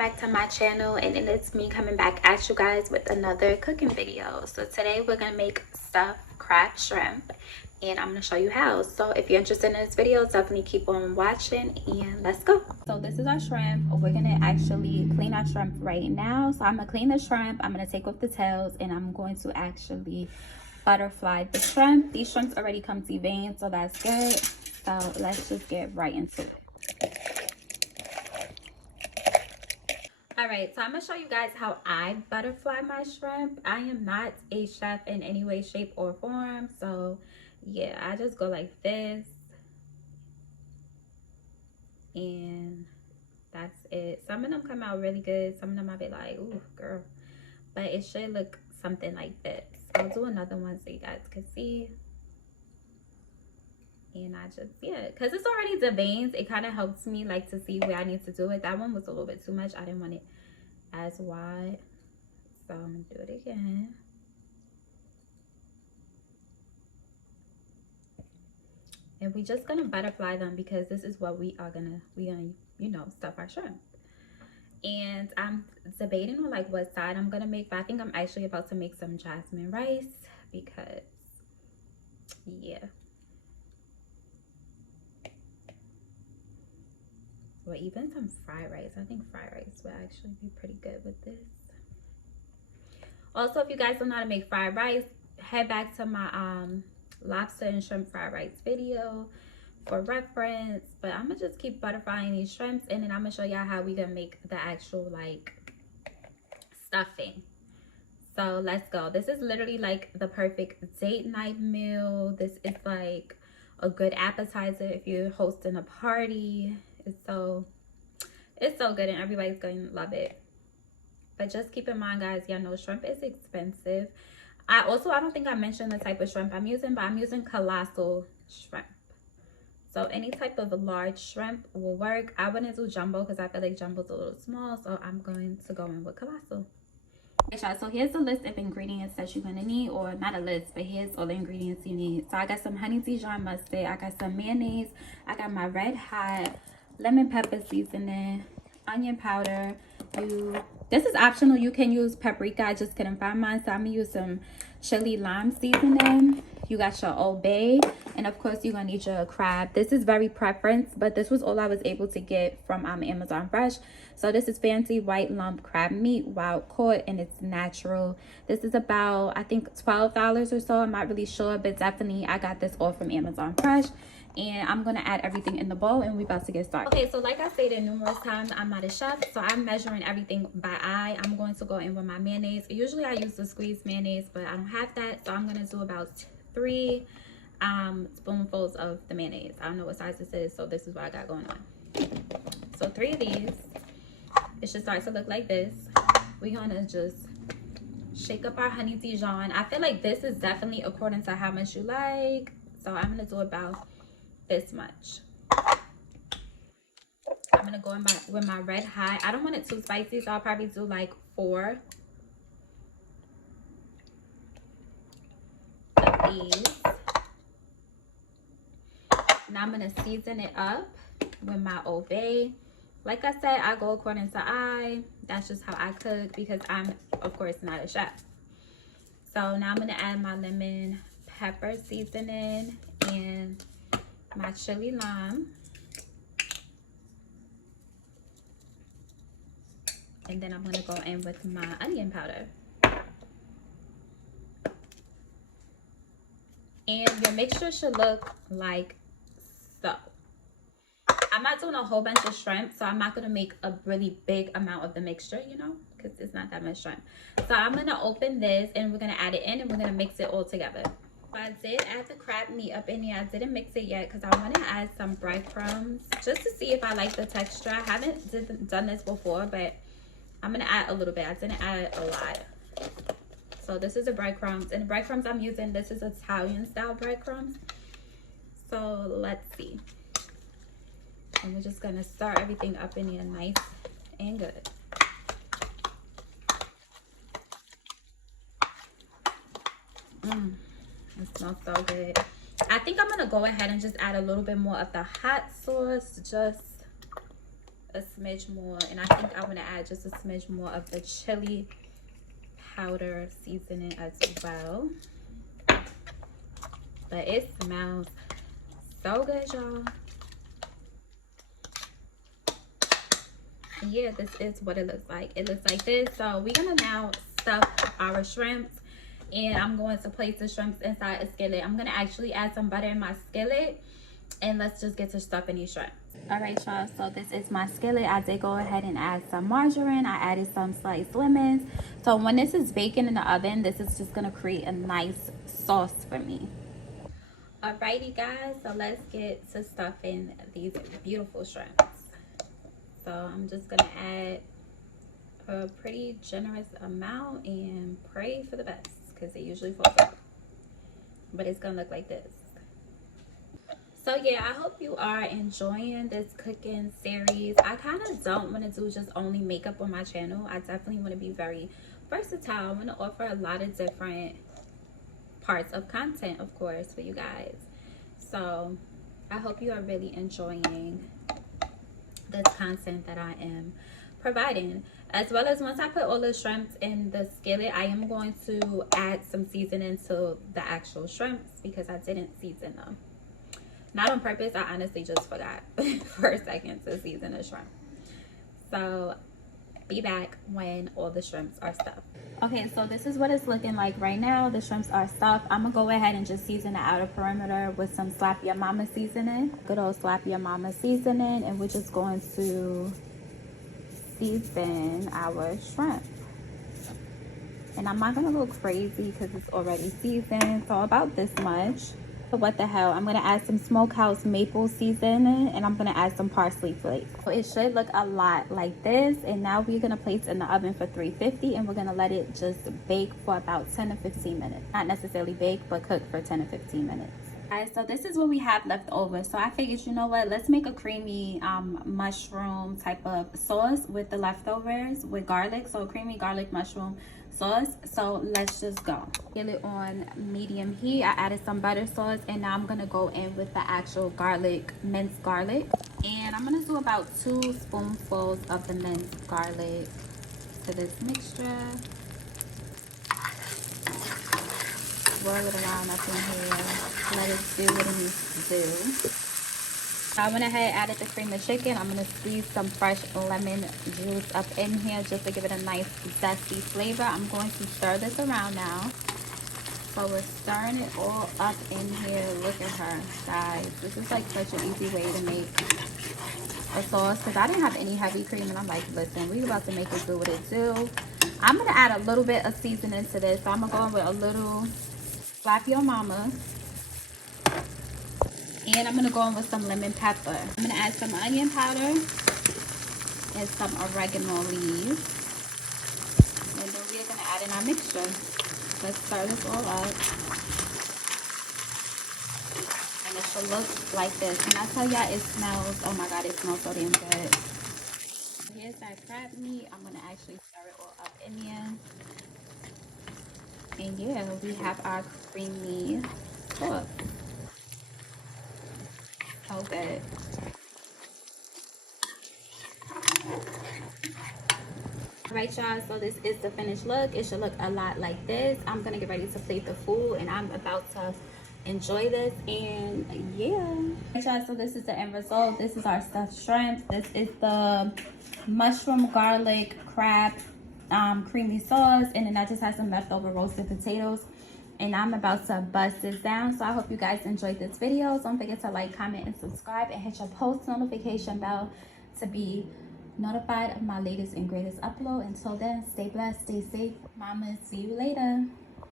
back to my channel, and it's me coming back at you guys with another cooking video. So today we're gonna make stuffed crab shrimp, and I'm gonna show you how. So if you're interested in this video, definitely keep on watching, and let's go. So this is our shrimp. We're gonna actually clean our shrimp right now. So I'm gonna clean the shrimp, I'm gonna take off the tails, and I'm going to actually butterfly the shrimp. These shrimps already come deveined, so that's good. So let's just get right into it. All right, so I'm gonna show you guys how I butterfly my shrimp. I am not a chef in any way, shape, or form. So yeah, I just go like this, and that's it. Some of them come out really good. Some of them I'll be like, ooh, girl. But it should look something like this. I'll do another one so you guys can see. And I just, yeah, because it's already deveined, it kind of helps me like to see where I need to do it. That one was a little bit too much. I didn't want it as wide, so I'm gonna do it again. And we just gonna butterfly them because this is what we gonna you know, stuff our shrimp. And I'm debating on like what side I'm gonna make, but I think I'm actually about to make some jasmine rice because yeah, or even some fried rice. I think fried rice would actually be pretty good with this. Also, if you guys don't know how to make fried rice, head back to my lobster and shrimp fried rice video for reference. But I'm gonna just keep butterflying these shrimps, and then I'm gonna show y'all how we gonna make the actual like stuffing. So let's go. This is literally like the perfect date night meal. This is like a good appetizer if you're hosting a party. It's so good, and everybody's going to love it. But just keep in mind, guys, y'all know shrimp is expensive. I don't think I mentioned the type of shrimp I'm using, but I'm using Colossal shrimp. So any type of large shrimp will work. I wouldn't do jumbo because I feel like jumbo's a little small, so I'm going to go in with Colossal. Okay, y'all, so here's the list of ingredients that you're gonna need, or not a list, but here's all the ingredients you need. So I got some honey Dijon mustard, I got some mayonnaise, I got my red hot lemon pepper seasoning, onion powder. This is optional. You can use paprika. I just couldn't find mine, so I'm gonna use some chili lime seasoning. You got your Old Bay, and of course you're gonna need your crab. This is very preference, but this was all I was able to get from Amazon Fresh. So this is fancy white lump crab meat, wild caught, and it's natural. This is about, I think, $12 or so. I'm not really sure, but definitely I got this all from Amazon Fresh. And I'm gonna add everything in the bowl, and we're about to get started. Okay, so like I stated numerous times, I'm not a chef, so I'm measuring everything by eye. I'm going to go in with my mayonnaise. Usually I use the squeezed mayonnaise, but I don't have that, so I'm gonna do about 3 spoonfuls of the mayonnaise. I don't know what size this is, so this is what I got going on. So 3 of these. It should start to look like this. We're gonna just shake up our honey Dijon. I feel like this is definitely according to how much you like, so I'm gonna do about this much. I'm gonna go in with my red hot. I don't want it too spicy, so I'll probably do like 4 of these. Now I'm gonna season it up with my Old Bay. Like I said, I go according to eye. That's just how I cook because I'm, of course, not a chef. So now I'm gonna add my lemon pepper seasoning and my chili lime, and then I'm gonna go in with my onion powder. And your mixture should look like so. I'm not doing a whole bunch of shrimp, so I'm not gonna make a really big amount of the mixture, you know, because it's not that much shrimp. So I'm gonna open this, and we're gonna add it in, and we're gonna mix it all together. I did add the crab meat up in here. I didn't mix it yet because I want to add some breadcrumbs just to see if I like the texture. I haven't done this before, but I'm going to add a little bit. I didn't add a lot. So this is the breadcrumbs. And the breadcrumbs I'm using, this is Italian style breadcrumbs. So let's see. And we're just going to stir everything up in here nice and good. It smells so good. I think I'm gonna go ahead and just add a little bit more of the hot sauce just a smidge more, and I think I want to add just a smidge more of the chili powder seasoning as well. But it smells so good, y'all. Yeah, this is what it looks like. It looks like this. So we're gonna now stuff our shrimps, and I'm going to place the shrimps inside a skillet. I'm gonna actually add some butter in my skillet, and let's just get to stuffing these shrimps. All right, y'all, so this is my skillet. I did go ahead and add some margarine. I added some sliced lemons. So when this is baking in the oven, this is just gonna create a nice sauce for me. Alrighty, guys, so let's get to stuffing these beautiful shrimps. So I'm just gonna add a pretty generous amount and pray for the best, because it usually falls out. But it's gonna look like this. So yeah, I hope you are enjoying this cooking series. I kind of don't want to do just only makeup on my channel. I definitely want to be very versatile. I want to offer a lot of different parts of content, of course, for you guys. So I hope you are really enjoying this content that I am providing. As well as once I put all the shrimps in the skillet, I am going to add some seasoning to the actual shrimps because I didn't season them. Not on purpose, I honestly just forgot for a second to season the shrimp. So be back when all the shrimps are stuffed. Okay, so this is what it's looking like right now. The shrimps are stuffed. I'm gonna go ahead and just season the outer perimeter with some Slap Your Mama seasoning. Good old Slap Your Mama seasoning. And we're just going to season our shrimp. And I'm not gonna go crazy because it's already seasoned. So about this much. What the hell, I'm gonna add some smokehouse maple seasoning, and I'm gonna add some parsley flakes. So it should look a lot like this. And now we're gonna place it in the oven for 350, and we're gonna let it just bake for about 10 to 15 minutes. Not necessarily bake, but cook for 10 to 15 minutes. Guys, so this is what we have left over. So I figured, you know what, let's make a creamy mushroom type of sauce with the leftovers with garlic. So creamy garlic mushroom sauce. So let's just go. Get it on medium heat. I added some butter sauce, and now I'm gonna go in with the actual garlic, minced garlic. And I'm gonna do about 2 spoonfuls of the minced garlic to this mixture. Swirl it around up in here. Let it do what it needs to do. I went ahead and added the cream of chicken. I'm going to squeeze some fresh lemon juice up in here just to give it a nice zesty flavor. I'm going to stir this around now. So we're stirring it all up in here. Look at her, guys. This is like such an easy way to make a sauce because I didn't have any heavy cream, and I'm like, listen, we're about to make it do what it do. I'm going to add a little bit of seasoning to this. So I'm going to go in with a little Slap Your Mama. And I'm going to go in with some lemon pepper. I'm going to add some onion powder and some oregano leaves. And then we're going to add in our mixture. Let's stir this all up. And it should look like this. And I tell y'all, it smells, oh my God, it smells so damn good. Here's that crab meat. I'm going to actually stir it all up in here. And yeah, we have our creamy sauce. So good. Alright, y'all, so this is the finished look. It should look a lot like this. I'm gonna get ready to plate the food, and I'm about to enjoy this. And yeah, alright, y'all, so this is the end result. This is our stuffed shrimp. This is the mushroom garlic crab creamy sauce, and then I just have some leftover roasted potatoes. And I'm about to bust this down. So I hope you guys enjoyed this video. Don't forget to like, comment, and subscribe, and hit your post notification bell to be notified of my latest and greatest upload. Until then, stay blessed, stay safe. Mama, see you later.